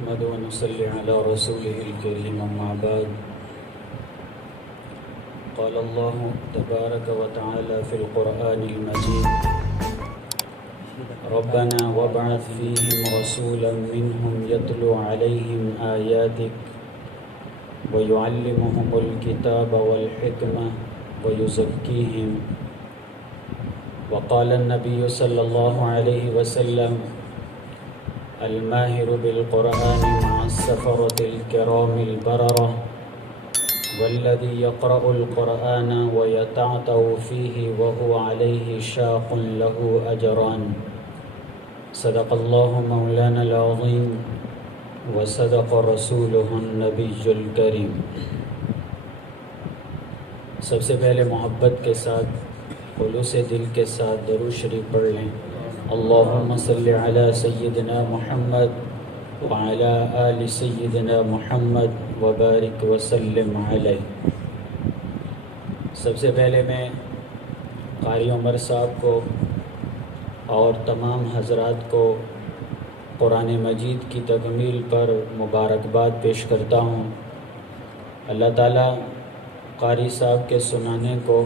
نحمده ونصلي على رسوله الكريم أما بعد قال الله تبارك وتعالى في القرآن المجيد ربنا وابعث فيهم رسولا منهم يتلو عليهم آياتك ويعلمهم الكتاب والحكمة ويزكيهم وقال النبي صلى الله عليه وسلم الماهر بالقرآن مع السفرة الكرام البررة والذي يقرأ القرآن ويتعتع فيه وهو عليه شاق له أجران صدق الله مولانا العظيم وصدق رسوله النبي الكريم۔ سب سے پہلے محبت کے ساتھ خلوص دل کے ساتھ درود شریف پڑھ لیں۔ اللہم صلی علی سیدنا محمد وعلی آل سیدنا محمد وبارک وسلم علیہ۔ سب سے پہلے میں قاری عمر صاحب کو اور تمام حضرات کو قرآن مجید کی تکمیل پر مبارکباد پیش کرتا ہوں۔ اللہ تعالیٰ قاری صاحب کے سنانے کو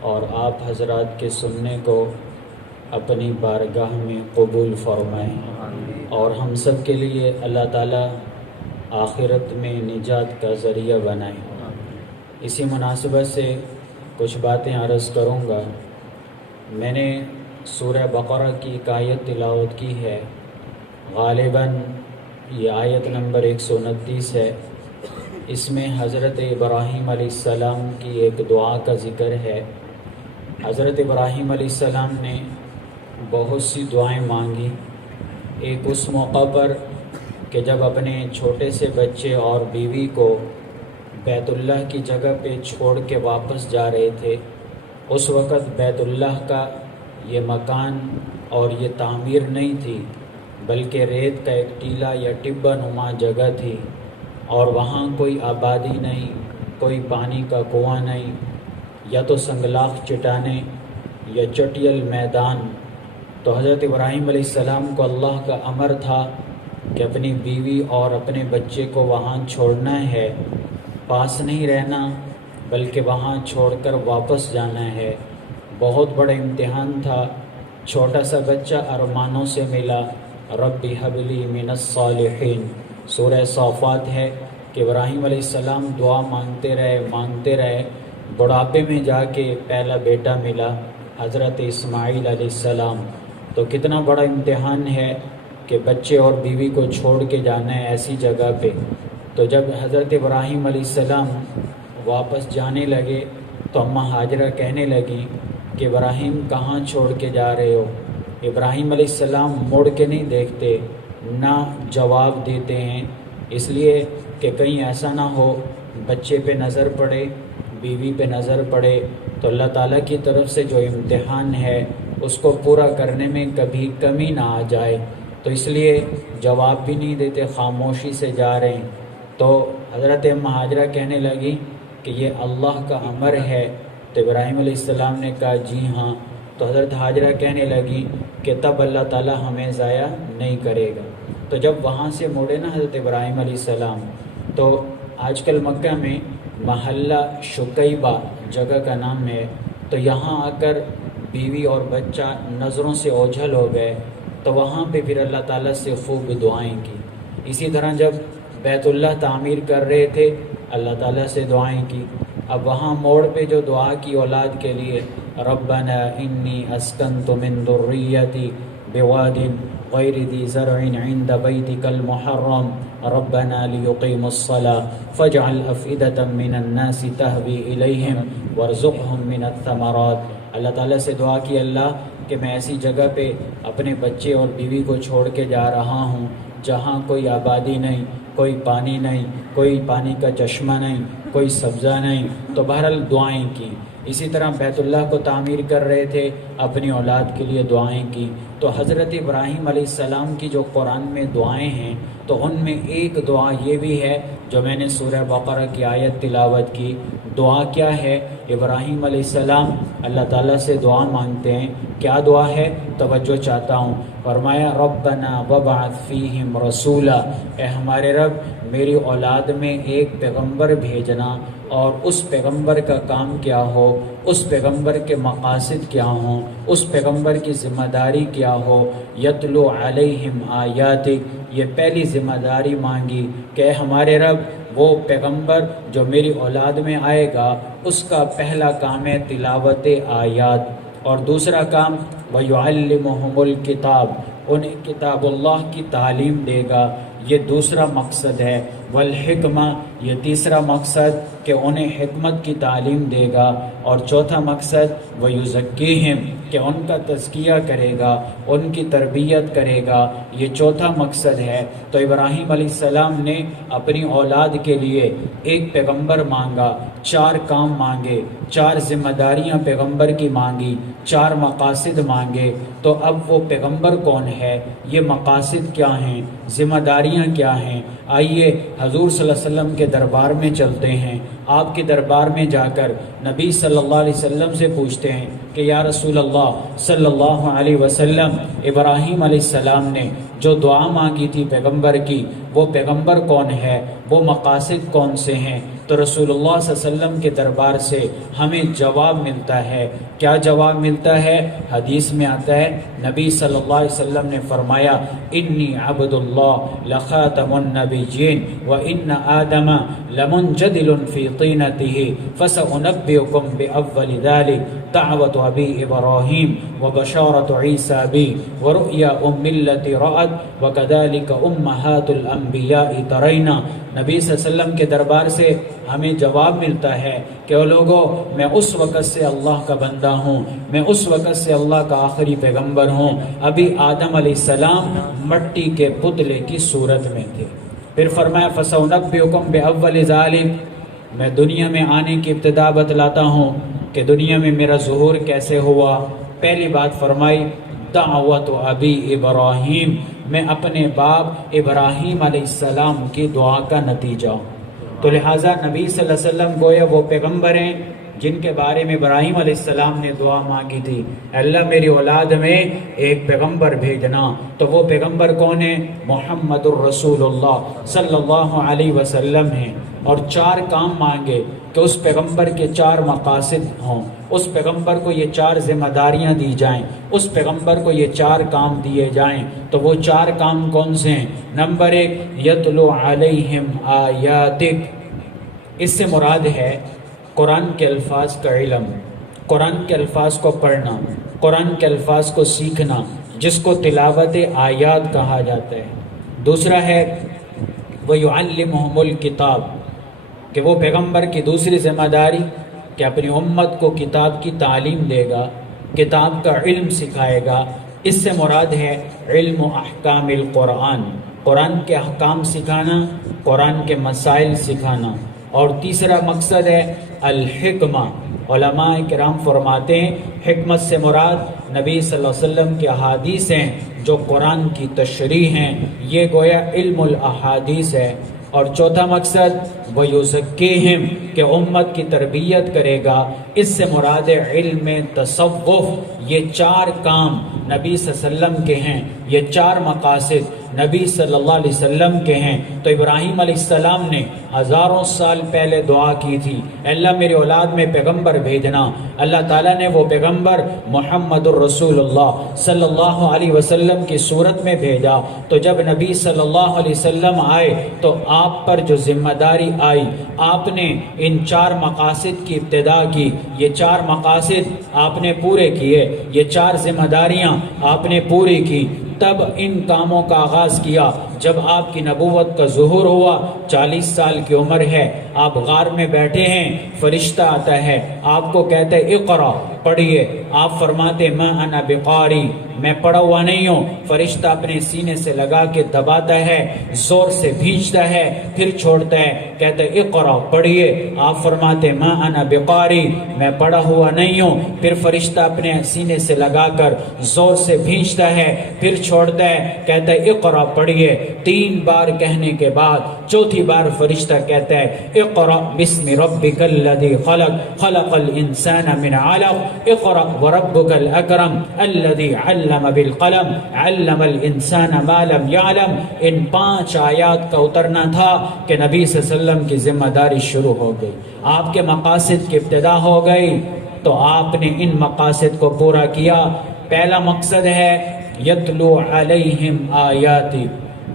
اور آپ حضرات کے سننے کو اپنی بارگاہ میں قبول فرمائیں اور ہم سب کے لیے اللہ تعالیٰ آخرت میں نجات کا ذریعہ بنائیں۔ اسی مناسبت سے کچھ باتیں عرض کروں گا۔ میں نے سورہ بقرہ کی ایک آیت تلاوت کی ہے، غالباً یہ آیت نمبر 129 ہے۔ اس میں حضرت ابراہیم علیہ السلام کی ایک دعا کا ذکر ہے۔ حضرت ابراہیم علیہ السلام نے بہت سی دعائیں مانگی۔ ایک اس موقع پر کہ جب اپنے چھوٹے سے بچے اور بیوی کو بیت اللہ کی جگہ پہ چھوڑ کے واپس جا رہے تھے، اس وقت بیت اللہ کا یہ مکان اور یہ تعمیر نہیں تھی، بلکہ ریت کا ایک ٹیلا یا ٹبہ نما جگہ تھی، اور وہاں کوئی آبادی نہیں، کوئی پانی کا کنواں نہیں، یا تو سنگلاخ چٹانیں یا چٹیل میدان۔ تو حضرت ابراہیم علیہ السلام کو اللہ کا امر تھا کہ اپنی بیوی اور اپنے بچے کو وہاں چھوڑنا ہے، پاس نہیں رہنا بلکہ وہاں چھوڑ کر واپس جانا ہے۔ بہت بڑا امتحان تھا۔ چھوٹا سا بچہ ارمانوں سے ملا، رب ہب لی من الصالحین۔ سورہ صافات ہے کہ ابراہیم علیہ السلام دعا مانگتے رہے، بڑھاپے میں جا کے پہلا بیٹا ملا، حضرت اسماعیل علیہ السلام۔ تو کتنا بڑا امتحان ہے کہ بچے اور بیوی کو چھوڑ کے جانا ہے ایسی جگہ پہ۔ تو جب حضرت ابراہیم علیہ السلام واپس جانے لگے تو اماں ہاجرہ کہنے لگی کہ ابراہیم کہاں چھوڑ کے جا رہے ہو؟ ابراہیم علیہ السلام مڑ کے نہیں دیکھتے، نہ جواب دیتے ہیں، اس لیے کہ کہیں ایسا نہ ہو بچے پہ نظر پڑے، بیوی پہ نظر پڑے تو اللہ تعالیٰ کی طرف سے جو امتحان ہے اس کو پورا کرنے میں کبھی کمی نہ آ جائے۔ تو اس لیے جواب بھی نہیں دیتے، خاموشی سے جا رہے ہیں۔ تو حضرت ہاجرہ کہنے لگی کہ یہ اللہ کا امر ہے۔ تو ابراہیم علیہ السلام نے کہا جی ہاں۔ تو حضرت ہاجرہ کہنے لگی کہ تب اللہ تعالیٰ ہمیں ضائع نہیں کرے گا۔ تو جب وہاں سے مڑے نا حضرت ابراہیم علیہ السلام، تو آج کل مکہ میں محلہ شکیبہ جگہ کا نام ہے، تو یہاں آ کر بیوی اور بچہ نظروں سے اوجھل ہو گئے۔ تو وہاں پہ پھر اللہ تعالیٰ سے خوب دعائیں کی۔ اسی طرح جب بیت اللہ تعمیر کر رہے تھے اللہ تعالیٰ سے دعائیں کی۔ اب وہاں موڑ پہ جو دعا کی اولاد کے لیے، ربنا انی اسکنت من ذریتی بواد غیر ذی زرع عند بیتک المحرم ربنا لیقیموا الصلاة فاجعل افئدة من الناس تہوی الیہم وارزقہم من الثمرات۔ اللہ تعالیٰ سے دعا کی، اللہ کہ میں ایسی جگہ پہ اپنے بچے اور بیوی کو چھوڑ کے جا رہا ہوں جہاں کوئی آبادی نہیں، کوئی پانی نہیں، کوئی پانی کا چشمہ نہیں، کوئی سبزہ نہیں۔ تو بہرحال دعائیں کی۔ اسی طرح بیت اللہ کو تعمیر کر رہے تھے، اپنی اولاد کے لیے دعائیں کی۔ تو حضرت ابراہیم علیہ السلام کی جو قرآن میں دعائیں ہیں تو ان میں ایک دعا یہ بھی ہے جو میں نے سورہ بقرہ کی آیت تلاوت کی۔ دعا کیا ہے؟ ابراہیم علیہ السلام اللہ تعالیٰ سے دعا مانگتے ہیں۔ کیا دعا ہے؟ توجہ چاہتا ہوں۔ فرمایا ربنا وابعث فیہم رسولا، اے ہمارے رب میری اولاد میں ایک پیغمبر بھیجنا، اور اس پیغمبر کا کام کیا ہو، اس پیغمبر کے مقاصد کیا ہوں، اس پیغمبر کی ذمہ داری کیا ہو۔ یتلو علیہم آیاتک، یہ پہلی ذمہ داری مانگی کہ اے ہمارے رب وہ پیغمبر جو میری اولاد میں آئے گا اس کا پہلا کام ہے تلاوت آیات، اور دوسرا کام وَيُعَلِّمُهُمُ الْكِتَابَ، انہیں کتاب اللہ کی تعلیم دے گا، یہ دوسرا مقصد ہے۔ والحکمہ، یہ تیسرا مقصد کہ انہیں حکمت کی تعلیم دے گا، اور چوتھا مقصد وَيُزَكِّيهِمْ، کہ ان کا تزکیہ کرے گا، ان کی تربیت کرے گا، یہ چوتھا مقصد ہے۔ تو ابراہیم علیہ السلام نے اپنی اولاد کے لیے ایک پیغمبر مانگا، 4 کام مانگے، 4 ذمہ داریاں پیغمبر کی مانگی، 4 مقاصد مانگے۔ تو اب وہ پیغمبر کون ہے، یہ مقاصد کیا ہیں، ذمہ داریاں کیا ہیں؟ آئیے حضور صلی اللہ علیہ وسلم کے دربار میں چلتے ہیں، آپ کے دربار میں جا کر نبی صلی اللہ علیہ وسلم سے پوچھتے ہیں کہ یا رسول اللہ صلی اللہ علیہ وسلم، ابراہیم علیہ السلام نے جو دعا مانگی تھی پیغمبر کی، وہ پیغمبر کون ہے، وہ مقاصد کون سے ہیں؟ تو رسول اللہ صلی اللہ علیہ وسلم کے دربار سے ہمیں جواب ملتا ہے۔ کیا جواب ملتا ہے؟ حدیث میں آتا ہے نبی صلی اللہ علیہ وسلم نے فرمایا انی عبد اللہ لخاتم النبیین وان آدم لمنجدل فی طینتہ فسأنبئکم بأول ذلک دعوت ابی ابراہیم وبشارت عیسیٰ بی ورؤیا ملت رعد وکذلک امہات الانبیاء ترینا۔ نبی صلی اللہ علیہ وسلم کے دربار سے ہمیں جواب ملتا ہے کہ او لوگوں، میں اس وقت سے اللہ کا بندہ ہوں، میں اس وقت سے اللہ کا آخری پیغمبر ہوں۔ ابھی آدم علیہ السلام مٹی کے پتلے کی صورت میں تھے۔ پھر فرمایا فَسَأُنَبِّئُكُمْ بِأَوَّلِ ذَلِكَ، میں دنیا میں آنے کی ابتدا بتلاتا ہوں کہ دنیا میں میرا ظہور کیسے ہوا۔ پہلی بات فرمائی دعوت ابی ابراہیم، میں اپنے باپ ابراہیم علیہ السلام کی دعا کا نتیجہ ہوں۔ تو لہٰذا نبی صلی اللہ علیہ وسلم گویا وہ پیغمبر ہیں جن کے بارے میں ابراہیم علیہ السلام نے دعا مانگی تھی، اللہ میری اولاد میں ایک پیغمبر بھیجنا۔ تو وہ پیغمبر کون ہے؟ محمد الرسول اللہ صلی اللہ علیہ وسلم ہیں۔ اور 4 کام مانگے کہ اس پیغمبر کے 4 مقاصد ہوں، اس پیغمبر کو یہ 4 ذمہ داریاں دی جائیں، اس پیغمبر کو یہ 4 کام دیے جائیں۔ تو وہ 4 کام کون سے ہیں؟ نمبر 1 یتلو علیہم آیاتک، اس سے مراد ہے قرآن کے الفاظ کا علم، قرآن کے الفاظ کو پڑھنا، قرآن کے الفاظ کو سیکھنا، جس کو تلاوت آیات کہا جاتا ہے۔ دوسرا ہے وَيُعَلِّمُهُمُ الْكِتَابَ، کہ وہ پیغمبر کی دوسری ذمہ داری کہ اپنی امت کو کتاب کی تعلیم دے گا، کتاب کا علم سکھائے گا۔ اس سے مراد ہے علم و احکام القرآن، قرآن کے احکام سکھانا، قرآن کے مسائل سکھانا۔ اور تیسرا مقصد ہے الحکمہ، علماء کرام فرماتے ہیں حکمت سے مراد نبی صلی اللہ علیہ وسلم کے احادیث ہیں جو قرآن کی تشریح ہیں، یہ گویا علم الاحادیث ہے۔ اور چوتھا مقصد وَيُزَكِّيهِمْ، کہ امت کی تربیت کرے گا، اس سے مراد علم تصوف۔ یہ 4 کام نبی صلی اللہ علیہ وسلم کے ہیں، یہ 4 مقاصد نبی صلی اللہ علیہ وسلم کے ہیں۔ تو ابراہیم علیہ السلام نے ہزاروں سال پہلے دعا کی تھی اللہ میری اولاد میں پیغمبر بھیجنا، اللہ تعالیٰ نے وہ پیغمبر محمد الرسول اللہ صلی اللہ علیہ وسلم کی صورت میں بھیجا۔ تو جب نبی صلی اللہ علیہ وسلم آئے تو آپ پر جو ذمہ داری آئی، آپ نے ان 4 مقاصد کی ابتدا کی، یہ 4 مقاصد آپ نے پورے کیے، یہ 4 ذمہ داریاں آپ نے پوری کی۔ تب ان کاموں کا آغاز کیا جب آپ کی نبوت کا ظہور ہوا، 40 سال کی عمر ہے، آپ غار میں بیٹھے ہیں، فرشتہ آتا ہے، آپ کو کہتا ہے اقرا، پڑھیے. آپ فرماتے ما انا بقاری، میں پڑھا ہوا نہیں ہوں. فرشتہ اپنے سینے سے لگا کے دباتا ہے، زور سے بھینچتا ہے، پھر چھوڑتا ہے، کہتا ہے اقرا، پڑھیے. آپ فرماتے ما انا بقاری، میں پڑھا ہوا نہیں ہوں. پھر فرشتہ اپنے سینے سے لگا کر زور سے بھینچتا ہے، پھر چھوڑتا ہے، کہتا ہے اقرا، پڑھیے. 3 بار کہنے کے بعد چوتھی بار فرشتہ کہتا ہے اقرا بسم ربک الذی خلق، خلق الانسان من علق، اقرا وربک الاکرم الذی علم بالقلم، علم الانسان ما لم يعلم. ان 5 آیات کا اترنا تھا کہ نبی صلی اللہ علیہ وسلم کی ذمہ داری شروع ہو گئی، آپ کے مقاصد کی ابتدا ہو گئی. تو آپ نے ان مقاصد کو پورا کیا. پہلا مقصد ہے یتلو علیہم آیاتی،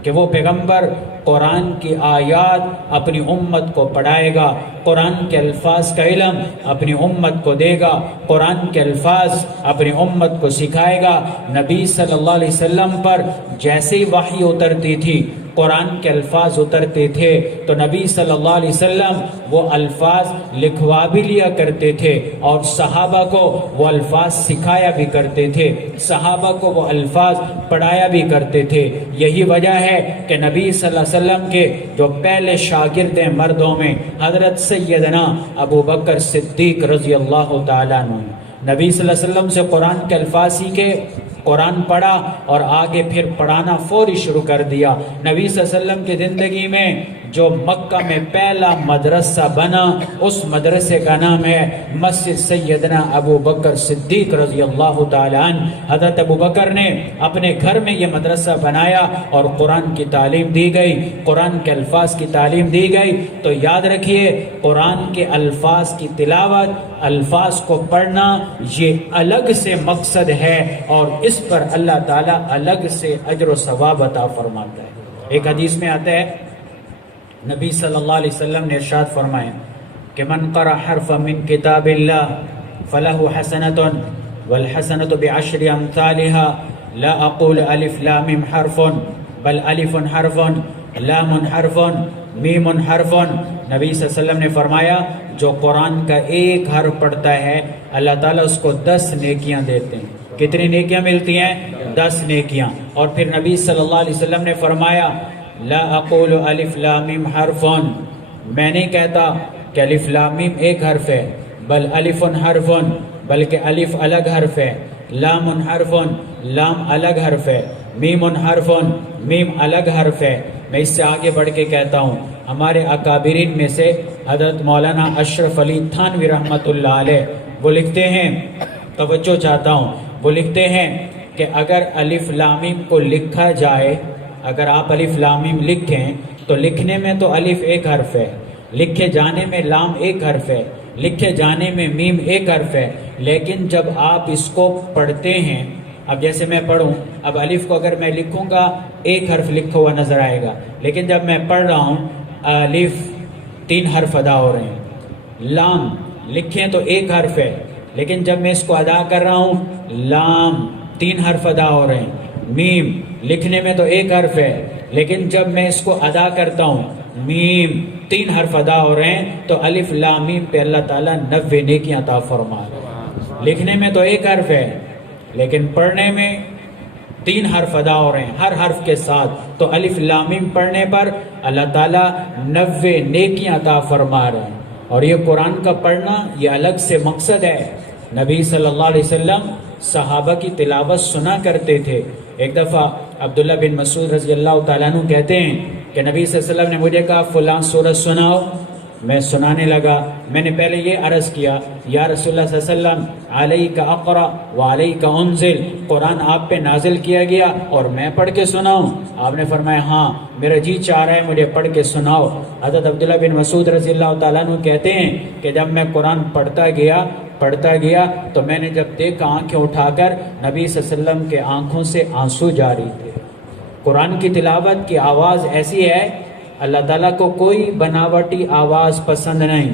کہ وہ پیغمبر قرآن کی آیات اپنی امت کو پڑھائے گا، قرآن کے الفاظ کا علم اپنی امت کو دے گا، قرآن کے الفاظ اپنی امت کو سکھائے گا. نبی صلی اللہ علیہ وسلم پر جیسے ہی وحی اترتی تھی، قرآن کے الفاظ اترتے تھے، تو نبی صلی اللہ علیہ وسلم وہ الفاظ لکھوا بھی لیا کرتے تھے اور صحابہ کو وہ الفاظ سکھایا بھی کرتے تھے، صحابہ کو وہ الفاظ پڑھایا بھی کرتے تھے. یہی وجہ ہے کہ نبی صلی اللہ علیہ وسلم کے جو پہلے شاگرد ہیں مردوں میں، حضرت سیدنا ابو بکر صدیق رضی اللہ تعالیٰ عنہ، نبی صلی اللہ علیہ وسلم سے قرآن کے الفاظ سیکھے، قرآن پڑھا اور آگے پھر پڑھانا فوری شروع کر دیا. نبی صلی اللہ علیہ وسلم کی زندگی میں جو مکہ میں پہلا مدرسہ بنا، اس مدرسے کا نام ہے مسجد سیدنا ابو بکر صدیق رضی اللہ تعالیٰ عنہ. حضرت ابو بکر نے اپنے گھر میں یہ مدرسہ بنایا اور قرآن کی تعلیم دی گئی، قرآن کے الفاظ کی تعلیم دی گئی. تو یاد رکھیے، قرآن کے الفاظ کی تلاوت، الفاظ کو پڑھنا، یہ الگ سے مقصد ہے اور اس پر اللہ تعالیٰ الگ سے اجر و ثواب عطا فرماتا ہے. ایک حدیث میں آتا ہے، نبی صلی اللہ علیہ وسلم نے ارشاد فرمایا کہ من قرأ حرفا من کتاب اللہ فلہ حسنۃ والحسنۃ بعشر امثالها لا اقول الف لام حرف بل الف حرف لام حرف میم حرف. نبی صلی اللہ علیہ وسلم نے فرمایا جو قرآن کا ایک حرف پڑھتا ہے اللہ تعالیٰ اس کو 10 نیکیاں دیتے ہیں. کتنی نیکیاں ملتی ہیں؟ 10 نیکیاں. اور پھر نبی صلی اللہ علیہ وسلم نے فرمایا لا اقول الف لام میم حرف، میں نہیں کہتا کہ الف لام میم ایک حرف ہے، بل الف حرف، بلکہ الف الگ حرف ہے، لام حرف، لام الگ حرف ہے، میم حرف، میم الگ حرف ہے. میں اس سے آگے بڑھ کے کہتا ہوں، ہمارے اکابرین میں سے حضرت مولانا اشرف علی تھانوی رحمۃ اللہ علیہ وہ لکھتے ہیں، توجہ چاہتا ہوں، وہ لکھتے ہیں کہ اگر الف لام میم کو لکھا جائے، اگر آپ الف لام میم لکھیں تو لکھنے میں تو الف ایک حرف ہے، لکھے جانے میں لام ایک حرف ہے، لکھے جانے میں میم ایک حرف ہے. لیکن جب آپ اس کو پڑھتے ہیں، اب جیسے میں پڑھوں، اب الف کو اگر میں لکھوں گا ایک حرف لکھا ہوا نظر آئے گا، لیکن جب میں پڑھ رہا ہوں الف 3 حرف ادا ہو رہے ہیں، لام لکھیں تو ایک حرف ہے، لیکن جب میں اس کو ادا کر رہا ہوں لام 3 حرف ادا ہو رہے ہیں، میم لکھنے میں تو ایک حرف ہے، لیکن جب میں اس کو ادا کرتا ہوں میم 3 حرف ادا ہو رہے ہیں، تو الف لام میم پہ اللہ تعالیٰ 90 نیکیاں عطا فرما رہے ہیں. لکھنے میں تو ایک حرف ہے لیکن پڑھنے میں 3 حرف ادا ہو رہے ہیں ہر حرف کے ساتھ، تو الف لام میم پڑھنے پر اللہ تعالیٰ 90 نیکیاں عطا فرما رہے ہیں. اور یہ قرآن کا پڑھنا یہ الگ سے مقصد ہے. نبی صلی اللہ علیہ وسلم صحابہ کی تلاوت سنا کرتے تھے. ایک دفعہ عبداللہ بن مسعود رضی اللہ تعالیٰ عنہ کہتے ہیں کہ نبی صلی اللہ علیہ وسلم نے مجھے کہا فلاں سورت سناؤ، میں سنانے لگا. میں نے پہلے یہ عرض کیا یا رسول اللہ صلی اللہ علیہ وسلم علیک اقرأ وعلیک انزل، قرآن آپ پہ نازل کیا گیا اور میں پڑھ کے سناؤں؟ آپ نے فرمایا ہاں میرا جی چاہ رہا ہے مجھے پڑھ کے سناؤ. حضرت عبداللہ بن مسعود رضی اللہ تعالیٰ عنہ کہتے ہیں کہ جب میں قرآن پڑھتا گیا تو میں نے جب دیکھا آنکھیں اٹھا کر نبی صلی اللہ علیہ وسلم کے آنکھوں سے آنسو جاری تھے. قرآن کی تلاوت کی آواز ایسی ہے، اللہ تعالیٰ کو کوئی بناوٹی آواز پسند نہیں.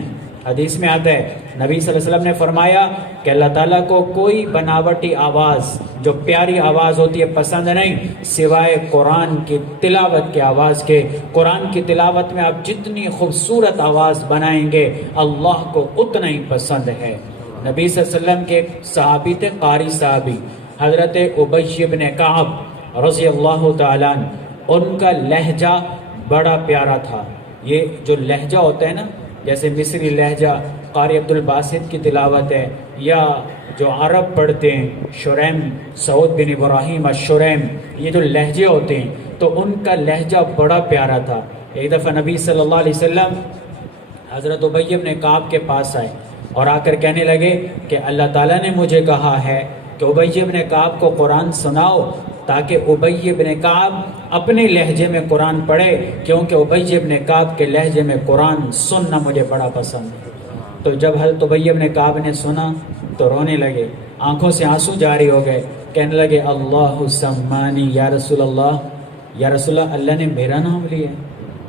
حدیث میں آتا ہے نبی صلی اللہ علیہ وسلم نے فرمایا کہ اللہ تعالیٰ کو کوئی بناوٹی آواز جو پیاری آواز ہوتی ہے پسند نہیں سوائے قرآن کی تلاوت کی آواز کے. قرآن کی تلاوت میں آپ جتنی خوبصورت آواز بنائیں گے اللہ کو اتنا ہی پسند ہے. نبی صلی اللہ علیہ وسلم کے ایک صحابی تھے، قاری صحابی، حضرت ابی بن کعب رضی اللہ تعالیٰ عنہ، ان کا لہجہ بڑا پیارا تھا۔ یہ جو لہجہ ہوتا ہے نا، جیسے مصری لہجہ قاری عبد الباسط کی تلاوت ہے، یا جو عرب پڑھتے ہیں شریم، سعود بن ابراہیم الشریم، یہ جو لہجے ہوتے ہیں تو ان کا لہجہ بڑا پیارا تھا۔ ایک دفعہ نبی صلی اللہ علیہ وسلم حضرت ابی بن کعب کے پاس آئے اور آ کر کہنے لگے کہ اللہ تعالیٰ نے مجھے کہا ہے کہ ابی بن کعب کو قرآن سناؤ تاکہ ابی بن کعب اپنے لہجے میں قرآن پڑھے، کیونکہ ابی بن کعب کے لہجے میں قرآن سننا مجھے بڑا پسند ہے۔ تو جب حضرت ابی بن کعب نے سنا تو رونے لگے، آنکھوں سے آنسو جاری ہو گئے، کہنے لگے اللہ سمانی یا رسول اللہ، یا رسول اللہ، اللہ نے میرا نام لیا ہے،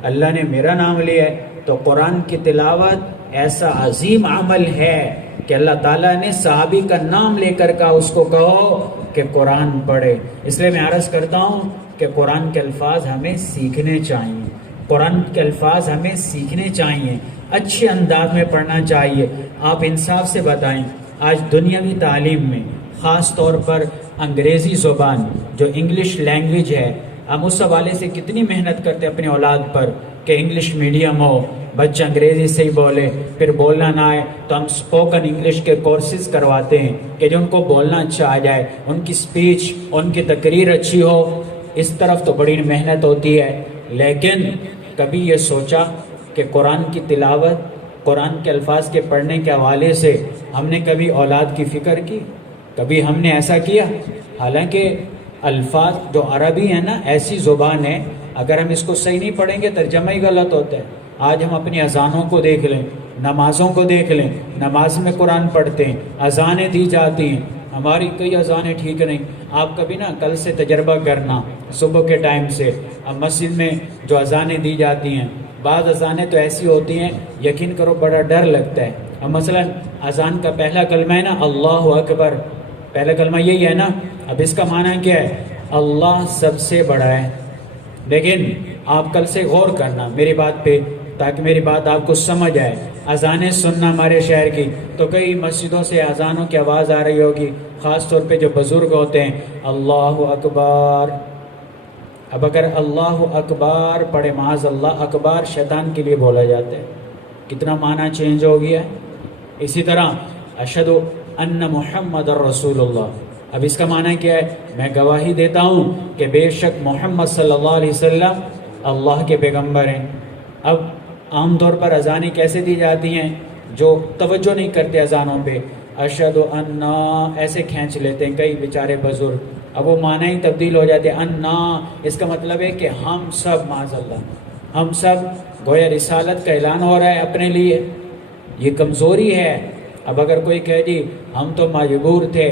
اللہ نے میرا نام لیا ہے۔ تو قرآن کی تلاوت ایسا عظیم عمل ہے کہ اللہ تعالیٰ نے صحابی کا نام لے کر کہا اس کو کہو کہ قرآن پڑھے۔ اس لیے میں عرض کرتا ہوں کہ قرآن کے الفاظ ہمیں سیکھنے چاہیے، قرآن کے الفاظ ہمیں سیکھنے چاہیے، اچھے انداز میں پڑھنا چاہیے۔ آپ انصاف سے بتائیں، آج دنیاوی تعلیم میں خاص طور پر انگریزی زبان جو انگلش لینگویج ہے، ہم اس حوالے سے کتنی محنت کرتے ہیں اپنے اولاد پر کہ انگلش میڈیم ہو، بچہ انگریزی سے ہی بولے، پھر بولنا نہ آئے تو ہم سپوکن انگلش کے کورسز کرواتے ہیں کہ جو ان کو بولنا اچھا آ جائے، ان کی سپیچ، ان کی تقریر اچھی ہو۔ اس طرف تو بڑی محنت ہوتی ہے، لیکن کبھی یہ سوچا کہ قرآن کی تلاوت، قرآن کے الفاظ کے پڑھنے کے حوالے سے ہم نے کبھی اولاد کی فکر کی؟ کبھی ہم نے ایسا کیا؟ حالانکہ الفاظ جو عربی ہے نا، ایسی زبان ہے، اگر ہم اس کو صحیح نہیں پڑھیں گے ترجمہ ہی غلط ہوتا ہے۔ آج ہم اپنی اذانوں کو دیکھ لیں، نمازوں کو دیکھ لیں، نماز میں قرآن پڑھتے ہیں، اذانیں دی جاتی ہیں، ہماری کئی اذانیں ٹھیک نہیں۔ آپ کبھی نا کل سے تجربہ کرنا، صبح کے ٹائم سے اب مسجد میں جو اذانیں دی جاتی ہیں، بعض اذانیں تو ایسی ہوتی ہیں یقین کرو بڑا ڈر لگتا ہے۔ اب مثلا اذان کا پہلا کلمہ ہے نا اللہ اکبر، پہلا کلمہ یہی ہے نا، اب اس کا معنی کیا ہے؟ اللہ سب سے بڑا ہے۔ لیکن آپ کل سے غور کرنا میری بات پہ، تاکہ میری بات آپ کو سمجھ آئے۔ اذانیں سننا ہمارے شہر کی تو کئی مسجدوں سے اذانوں کی آواز آ رہی ہوگی، خاص طور پہ جو بزرگ ہوتے ہیں، اللہ اکبر۔ اب اگر اللہ اکبر پڑھے، معاذ اللہ، اکبر شیطان کے لیے بولا جاتا ہے، کتنا معنی چینج ہو گیا ہے۔ اسی طرح اشہد ان محمد رسول اللہ، اب اس کا معنی کیا ہے؟ میں گواہی دیتا ہوں کہ بے شک محمد صلی اللہ علیہ وسلم اللہ کے پیغمبر ہیں۔ اب عام طور پر اذانیں کیسے دی جاتی ہیں؟ جو توجہ نہیں کرتے اذانوں پہ، اشہد ان ایسے کھینچ لیتے ہیں کئی بیچارے بزرگ، اب وہ معنی ہی تبدیل ہو جاتے ہیں۔ انا اس کا مطلب ہے کہ ہم سب، معاذ اللہ، ہم سب، گویا رسالت کا اعلان ہو رہا ہے اپنے لیے۔ یہ کمزوری ہے۔ اب اگر کوئی کہے جی ہم تو مجبور تھے،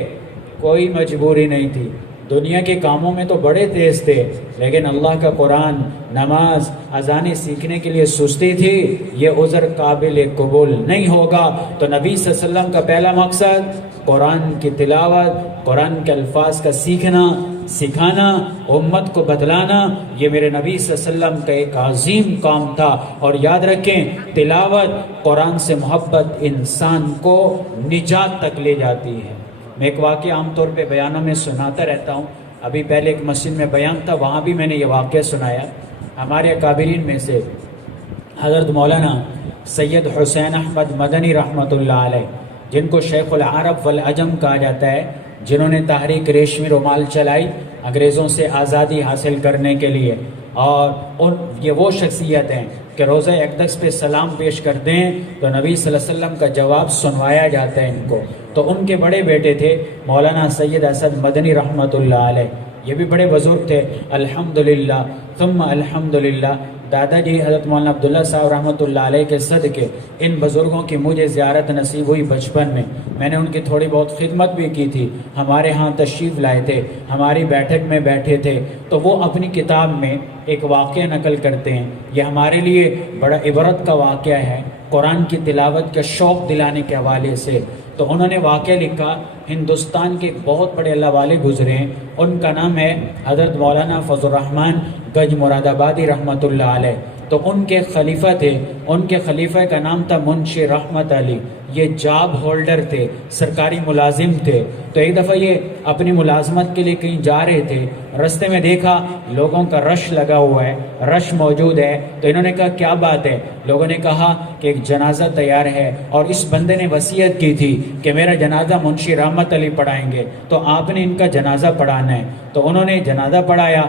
کوئی مجبوری نہیں تھی، دنیا کے کاموں میں تو بڑے تیز تھے، لیکن اللہ کا قرآن، نماز، اذانیں سیکھنے کے لیے سستی تھی، یہ عذر قابل قبول نہیں ہوگا۔ تو نبی صلی اللہ علیہ وسلم کا پہلا مقصد قرآن کی تلاوت، قرآن کے الفاظ کا سیکھنا، سکھانا، امت کو بتلانا، یہ میرے نبی صلی اللہ علیہ وسلم کا ایک عظیم کام تھا۔ اور یاد رکھیں، تلاوت، قرآن سے محبت انسان کو نجات تک لے جاتی ہے۔ میں ایک واقعہ عام طور پہ بیانوں میں سناتا رہتا ہوں، ابھی پہلے ایک مسجد میں بیان تھا، وہاں بھی میں نے یہ واقعہ سنایا۔ ہمارے اکابرین میں سے حضرت مولانا سید حسین احمد مدنی رحمۃ اللہ علیہ، جن کو شیخ العرب والعجم کہا جاتا ہے، جنہوں نے تحریک ریشمی رومال چلائی انگریزوں سے آزادی حاصل کرنے کے لیے، اور یہ وہ شخصیت ہیں کہ روزہ اقدس پہ سلام پیش کرتے ہیں تو نبی صلی اللہ علیہ وسلم کا جواب سنوایا جاتا ہے ان کو۔ تو ان کے بڑے بیٹے تھے مولانا سید اسد مدنی رحمۃ اللہ علیہ، یہ بھی بڑے بزرگ تھے، الحمدللہ ثم الحمدللہ۔ دادا جی حضرت مولانا عبداللہ صاحب رحمۃ اللہ علیہ کے صدقے ان بزرگوں کی مجھے زیارت نصیب ہوئی بچپن میں نے ان کی تھوڑی بہت خدمت بھی کی تھی، ہمارے ہاں تشریف لائے تھے، ہماری بیٹھک میں بیٹھے تھے، تو وہ اپنی کتاب میں ایک واقعہ نقل کرتے ہیں، یہ ہمارے لیے بڑا عبرت کا واقعہ ہے قرآن کی تلاوت کا شوق دلانے کے حوالے سے۔ تو انہوں نے واقعہ لکھا، ہندوستان کے ایک بہت بڑے اللہ والے گزرے ہیں، ان کا نام ہے حضرت مولانا فضل الرحمن گنج مراد آبادی رحمۃ اللہ علیہ۔ تو ان کے خلیفہ تھے، ان کے خلیفہ کا نام تھا منشی رحمت علی، یہ جاب ہولڈر تھے، سرکاری ملازم تھے۔ تو ایک دفعہ یہ اپنی ملازمت کے لیے کہیں جا رہے تھے، رستے میں دیکھا لوگوں کا رش لگا ہوا ہے، رش موجود ہے، تو انہوں نے کہا کیا بات ہے؟ لوگوں نے کہا کہ ایک جنازہ تیار ہے اور اس بندے نے وصیت کی تھی کہ میرا جنازہ منشی رحمت علی پڑھائیں گے، تو آپ نے ان کا جنازہ پڑھانا ہے۔ تو انہوں نے جنازہ پڑھایا،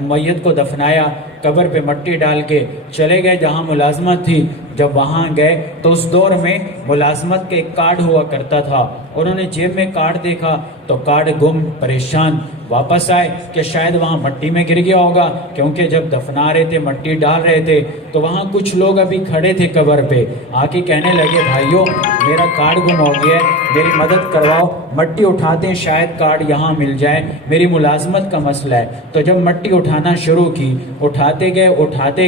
میت کو دفنایا، قبر پہ مٹی ڈال کے چلے گئے جہاں ملازمت تھی۔ جب وہاں گئے تو اس دور میں ملازمت کے ایک کارڈ ہوا کرتا تھا، انہوں نے جیب میں کارڈ دیکھا تو کارڈ گم، پریشان، واپس آئے کہ شاید وہاں مٹی میں گر گیا ہوگا، کیونکہ جب دفنا رہے تھے مٹی ڈال رہے تھے تو وہاں کچھ لوگ ابھی کھڑے تھے قبر پہ، آ کے کہنے لگے بھائیوں میرا کارڈ گم ہو گیا ہے، میری مدد کرواؤ، مٹی اٹھاتے ہیں شاید کارڈ یہاں مل جائے، میری ملازمت کا مسئلہ ہے۔ تو جب مٹی اٹھانا شروع کی، اٹھاتے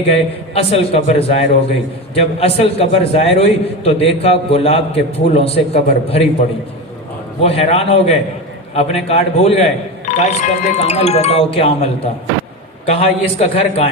گئے اصل قبر ظاہر ہو گئی۔ جب اصل قبر ظاہر ہوئی تو دیکھا گلاب کے پھولوں سے قبر بھری پڑی۔ وہ حیران ہو گئے، اپنے کارڈ بھول گئے، کہا اس بندے کا عمل بتاؤ کیا عمل تھا؟ کہا یہ اس کا گھر کہاں ہے؟